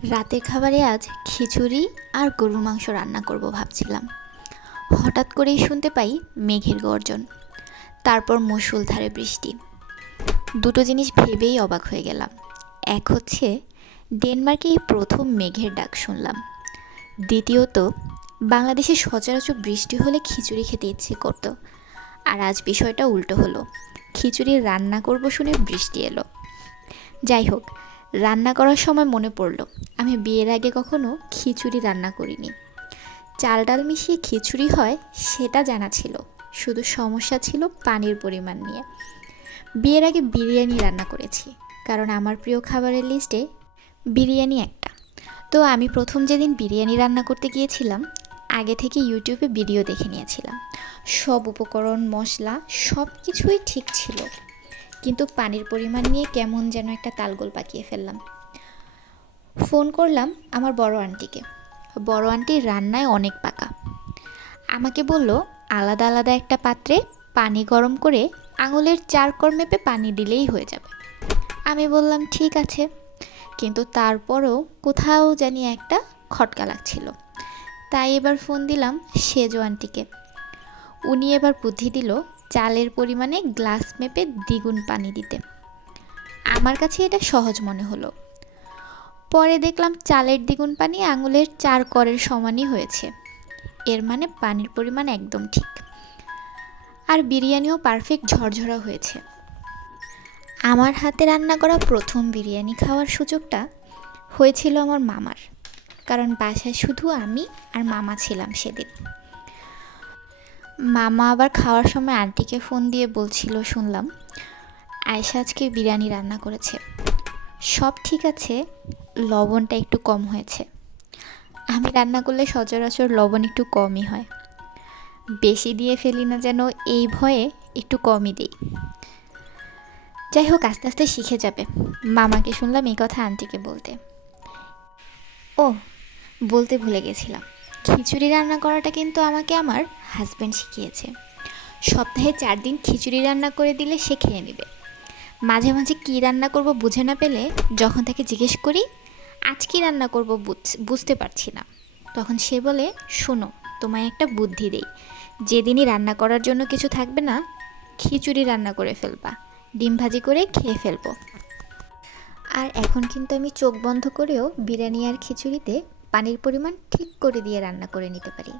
রাতের খাবারে আজ খিচুড়ি আর গরুর মাংস রান্না করব ভাবছিলাম। হঠাৎ করেই শুনতে পাই মেঘের গর্জন, তারপর মুষলধারে বৃষ্টি। দুটো জিনিস ভেবেই অবাক হয়ে গেলাম। এক হচ্ছে ডেনমার্কে এই প্রথম মেঘের ডাক শুনলাম। দ্বিতীয়ত, বাংলাদেশে সচরাচর বৃষ্টি হলে খিচুড়ি খেতে ইচ্ছে করতো, আর আজ বিষয়টা উল্টো হলো। খিচুড়ি রান্না করব শুনে বৃষ্টি এলো। যাই হোক, রান্না করার সময় মনে পড়ল আমি বিয়ের আগে কখনো খিচুড়ি রান্না করিনি। চাল ডাল মিশিয়ে খিচুড়ি হয় সেটা জানা ছিল, শুধু সমস্যা ছিল পানির পরিমাণ নিয়ে। বিয়ের আগে বিরিয়ানি রান্না করেছি, কারণ আমার প্রিয় খাবারের লিস্টে বিরিয়ানি একটা। তো আমি প্রথম যেদিন বিরিয়ানি রান্না করতে গিয়েছিলাম, আগে থেকে ইউটিউবে ভিডিও দেখে নিয়েছিলাম। সব উপকরণ, মশলা সব কিছুই ঠিক ছিল, কিন্তু পানির পরিমাণ নিয়ে কেমন যেন একটা তালগোল পাকিয়ে ফেললাম। ফোন করলাম আমার বড় আন্টিকে। বড় আন্টি রান্নায় অনেক পাকা। আমাকে বলল আলাদা আলাদা একটা পাত্রে পানি গরম করে আঙুলের 4 কর মেপে পানি দিলেই হয়ে যাবে। আমি বললাম ঠিক আছে, কিন্তু তারপরও কোথাও জানি একটা খটকা লাগছিল। তাই এবার ফোন দিলাম সেজো আন্টিকে। উনি এবার বুদ্ধি দিল চালের পরিমাণে গ্লাস মেপে দ্বিগুণ পানি দিতে। আমার কাছে এটা সহজ মনে হলো। পরে দেখলাম চালের দ্বিগুণ পানি আঙুলের 4 করের সমানই হয়েছে। এর মানে পানির পরিমাণ একদম ঠিক। আর বিরিয়ানিও পারফেক্ট ঝরঝরা হয়েছে। আমার হাতে রান্না করা প্রথম বিরিয়ানি খাওয়ার সুযোগটা হয়েছিল আমার মামার, কারণ বাসায় শুধু আমি আর মামা ছিলাম সেদিন। মামা আবার খাওয়ার সময় আন্টিকে ফোন দিয়ে বলছিল শুনলাম আয়েশা আজকে বিরিয়ানি রান্না করেছে, সব ঠিক আছে, লবণটা একটু কম হয়েছে। আমি রান্না করলে সচরাচর লবণ একটু কমই হয়, বেশি দিয়ে ফেলি না যেন এই ভয়ে একটু কমই দিই। যাই হোক, আস্তে আস্তে শিখে যাবে। মামাকে শুনলাম এই কথা আন্টিকে বলতে। ও, বলতে ভুলে গেছিলাম, খিচুড়ি রান্না করাটা কিন্তু আমাকে আমার হাজব্যান্ড শিখিয়েছে। সপ্তাহে 4 দিন খিচুড়ি রান্না করে দিলে সে খেয়ে নেবে। মাঝে মাঝে কী রান্না করব বুঝে না পেলে যখন তাকে জিজ্ঞেস করি আজ কী রান্না করব বুঝতে পারছি না, তখন সে বলে শোনো, তোমায় একটা বুদ্ধি দেই, যেদিনই রান্না করার জন্য কিছু থাকবে না, খিচুড়ি রান্না করে ফেলবা, ডিম ভাজি করে খেয়ে ফেলবো। আর এখন কিন্তু আমি চোখ বন্ধ করেও বিরিয়ানি আর খিচুড়িতে পানির পরিমাণ ঠিক করে দিয়ে রান্না করে নিতে পারি।